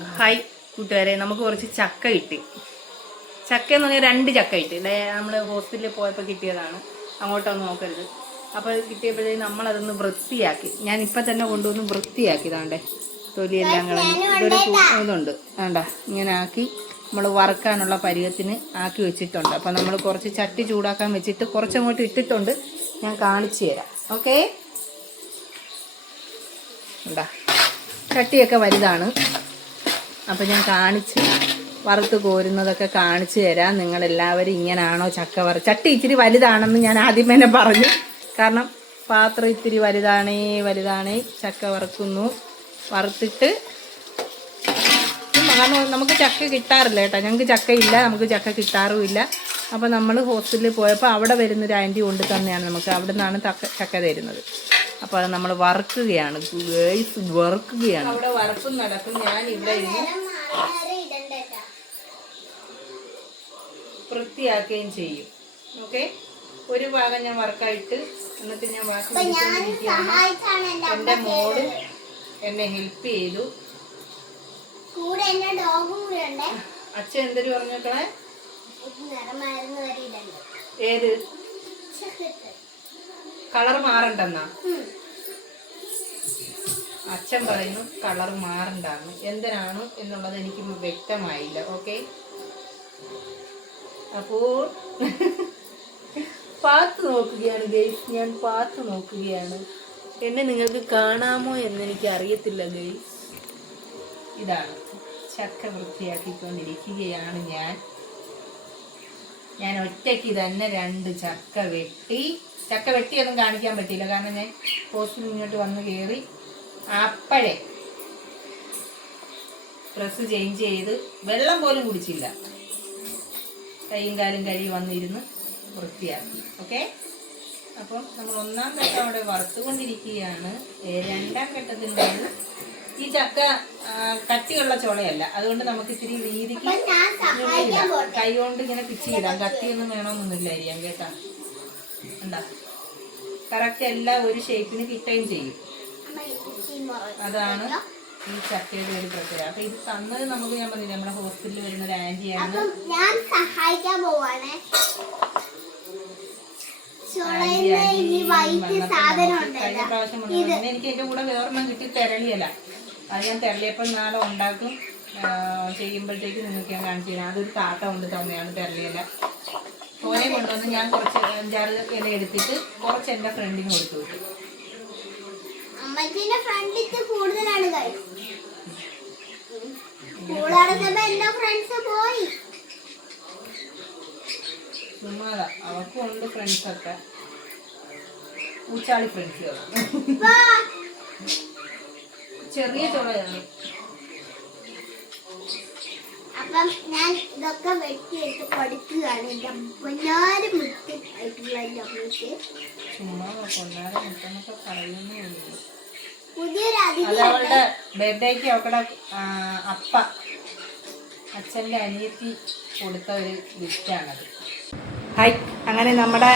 Hi കൂട്ടുകാരെ, നമുക്ക് കുറച്ച് ചക്ക കിട്ടി. ചക്ക എന്ന് പറഞ്ഞാൽ 2 ചക്ക കിട്ടി. നമ്മൾ ഹോസ്പിറ്റലിൽ പോയപ്പോൾ കിട്ടിയതാണ്, അങ്ങോട്ടൊന്നും നോക്കരുത്. അപ്പോൾ കിട്ടിയപ്പോഴത്തേക്കും നമ്മളതൊന്ന് വൃത്തിയാക്കി. ഞാൻ ഇപ്പം തന്നെ കൊണ്ടുവന്ന് വൃത്തിയാക്കി. ഇതാണ്ടേ തൊലിയെല്ലാം കളഞ്ഞ് ഇതൊരു ഇതുണ്ട്, വേണ്ട ഇങ്ങനെ ആക്കി നമ്മൾ വറുക്കാനുള്ള പരുവത്തിന് ആക്കി വെച്ചിട്ടുണ്ട്. അപ്പം നമ്മൾ കുറച്ച് ചട്ടി ചൂടാക്കാൻ വെച്ചിട്ട് കുറച്ചങ്ങോട്ട് ഇട്ടിട്ടുണ്ട്. ഞാൻ കാണിച്ചു തരാം. ഓക്കെ, എന്താ ചട്ടിയൊക്കെ വലുതാണ്. അപ്പം ഞാൻ വറുത്ത് കോരുന്നതൊക്കെ കാണിച്ചു തരാം. നിങ്ങളെല്ലാവരും ഇങ്ങനാണോ ചക്ക ചട്ടി ഇച്ചിരി വലുതാണെന്ന് ഞാൻ ആദ്യം തന്നെ പറഞ്ഞു. കാരണം പാത്രം ഇത്തിരി വലുതാണേ ചക്ക വറുത്തിട്ട് കാരണം നമുക്ക് ചക്ക കിട്ടാറില്ല കേട്ടോ. ഞങ്ങൾക്ക് ചക്കയില്ല, നമുക്ക് ചക്ക കിട്ടാറുമില്ല. അപ്പോൾ നമ്മൾ ഹോസ്പിറ്റലിൽ പോയപ്പോൾ അവിടെ വരുന്നൊരു ആൻറ്റി കൊണ്ട് തന്നെയാണ് നമുക്ക് അവിടെ നിന്നാണ് ചക്ക തരുന്നത്. അപ്പോൾ അത് നമ്മൾ വറുക്കുകയാണ്, വറുക്കുകയാണ്. അവിടെ വറുപ്പും നടക്കും. ഞാൻ ഇവിടെ വൃത്തിയാക്കുകയും ചെയ്യും. ഓക്കെ, ഒരു ഭാഗം ഞാൻ വറുക്കായിട്ട് എന്നിട്ട് ഞാൻ എൻ്റെ മോള് എന്നെ ഹെൽപ്പ് ചെയ്തു. അച്ഛൻ എന്തൊരു പറഞ്ഞേക്കണേ? ഏത് കളർ മാറണ്ടെന്നാ അച്ഛൻ പറയുന്നു? കളർ മാറണ്ടാന്ന്. എന്തിനാണ് എന്നുള്ളത് എനിക്ക് വ്യക്തമായില്ല. ഓക്കെ, അപ്പോൾ പാത്ത് നോക്കുകയാണ് ഗൈസ്, ഞാൻ പാത്ത് നോക്കുകയാണ്. എന്നെ നിങ്ങൾക്ക് കാണാമോ എന്നെനിക്ക് അറിയത്തില്ല ഗൈസ്. ഇതാണ് ചക്ക വൃത്തിയാക്കിക്കൊണ്ടിരിക്കുകയാണ് ഞാൻ ഒറ്റയ്ക്ക് തന്നെ 2 ചക്ക വെട്ടിയൊന്നും കാണിക്കാൻ പറ്റിയില്ല. കാരണം ഞാൻ ഹോസ്പിറ്റലിൽ ഇങ്ങോട്ട് വന്ന് കയറി അപ്പോഴേ ഡ്രസ്സ് ചേഞ്ച് ചെയ്ത് വെള്ളം പോലും കുടിച്ചില്ല. കൈയും കാലും കഴുകി വന്നിരുന്ന് വൃത്തിയാക്കി. ഓക്കെ, അപ്പം നമ്മൾ 1ാം ഘട്ടം അവിടെ വറുത്തുകൊണ്ടിരിക്കുകയാണ്. 2ാം ഘട്ടത്തിനുള്ളത് ഈ ചക്ക കട്ടിയുള്ള ചോളയല്ല, അതുകൊണ്ട് നമുക്ക് ഇത്തിരി രീതിക്ക് കൈ കൊണ്ട് ഇങ്ങനെ പിച്ചിയിടാം. കത്തിയൊന്നും വേണമെന്നൊന്നുമില്ല അരിയാൻ കേട്ടാ. എന്താ കറക്റ്റ് എല്ലാം ഒരു ഷേപ്പിന് കിട്ടുകയും ചെയ്യും. അതാണ് ഈ ചക്കയുടെ ഒരു പ്രത്യേകത. അപ്പൊ ഇത് തന്നത് നമുക്ക്, ഞാൻ പറഞ്ഞില്ല, നമ്മുടെ ഹോസ്പിറ്റലിൽ വരുന്ന ഒരു ആന്റിയാണ്. ഞാൻ സഹായിക്കാൻ പോവാണ്. കഴിഞ്ഞ പ്രാവശ്യം എനിക്ക് എന്റെ കൂടെ വേറൊന്നും കിട്ടി, തെരളിയല്ല. അത് ഞാൻ തെരളിയപ്പം നാളെ ഉണ്ടാക്കും. ചെയ്യുമ്പോഴത്തേക്ക് നിങ്ങൾക്ക് ഞാൻ കാണിച്ചു തരാം. അതൊരു താട്ട കൊണ്ട് തന്നെയാണ് തെരളിയല. തോനെ കൊണ്ടുവന്ന് ഞാൻ കുറച്ച് 5-6 ഇല എടുത്തിട്ട് കുറച്ച് എന്റെ ഫ്രണ്ടിന് കൊടുത്തു വിട്ടു. ചുമ്മാതാ, അവർക്കും ഉണ്ട് ഫ്രണ്ട്സൊക്കെ, പൂച്ചാളി ഫ്രണ്ട്സുകളാണ്. ചെറിയ ചോളയാണ്. അപ്പം ഞാൻ ഇതൊക്കെ വെട്ടിയെടുത്ത് കൊടുക്കുകയാണ് എൻ്റെ പൊന്നാരും മുറ്റായിട്ടുള്ള എൻ്റെ അമ്മയ്ക്ക്. ചുമ്മാ പൊന്നാരം മുട്ടെന്നൊക്കെ പറയുന്നേ ഉള്ളൂ. പുതിയൊരു അതവളുടെ ബർത്ത്ഡേക്ക് അവക്കടെ അച്ഛൻ്റെ അനിയത്തി കൊടുത്ത ഒരു ഗിഫ്റ്റാണത്. ഹായ്, അങ്ങനെ നമ്മുടെ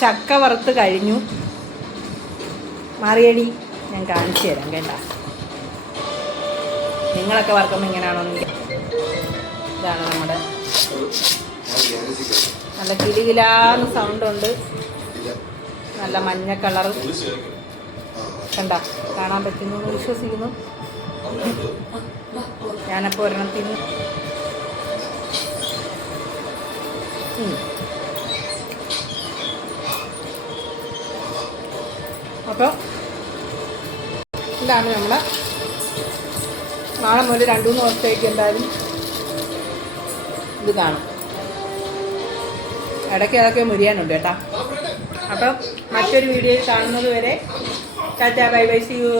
ചക്ക വറുത്ത് കഴിഞ്ഞു. മാറിയടി, ഞാൻ കാണിച്ചു തരാം കേട്ടാ. നിങ്ങളൊക്കെ വറുക്കുമ്പോൾ ഇങ്ങനെയാണോ? ഇതാണ് നമ്മുടെ നല്ല കിലുകിലാന്ന് സൗണ്ടുണ്ട്. നല്ല മഞ്ഞ കളർ കണ്ട, കാണാൻ പറ്റുന്നു എന്ന് വിശ്വസിക്കുന്നു. ഞാനപ്പോൾ ഒരെണ്ണം തിന്നു. അപ്പോൾ ഇതാണ് നമ്മളെ നാളെ മുതൽ 2-3 ദിവസത്തേക്ക് എന്തായാലും ഇത് കാണും. ഇടയ്ക്ക് അതൊക്കെ മുരിയാനുണ്ട് കേട്ടോ. അപ്പം മറ്റൊരു വീഡിയോയിൽ കാണുന്നത് വരെ tata, bye bye, see U.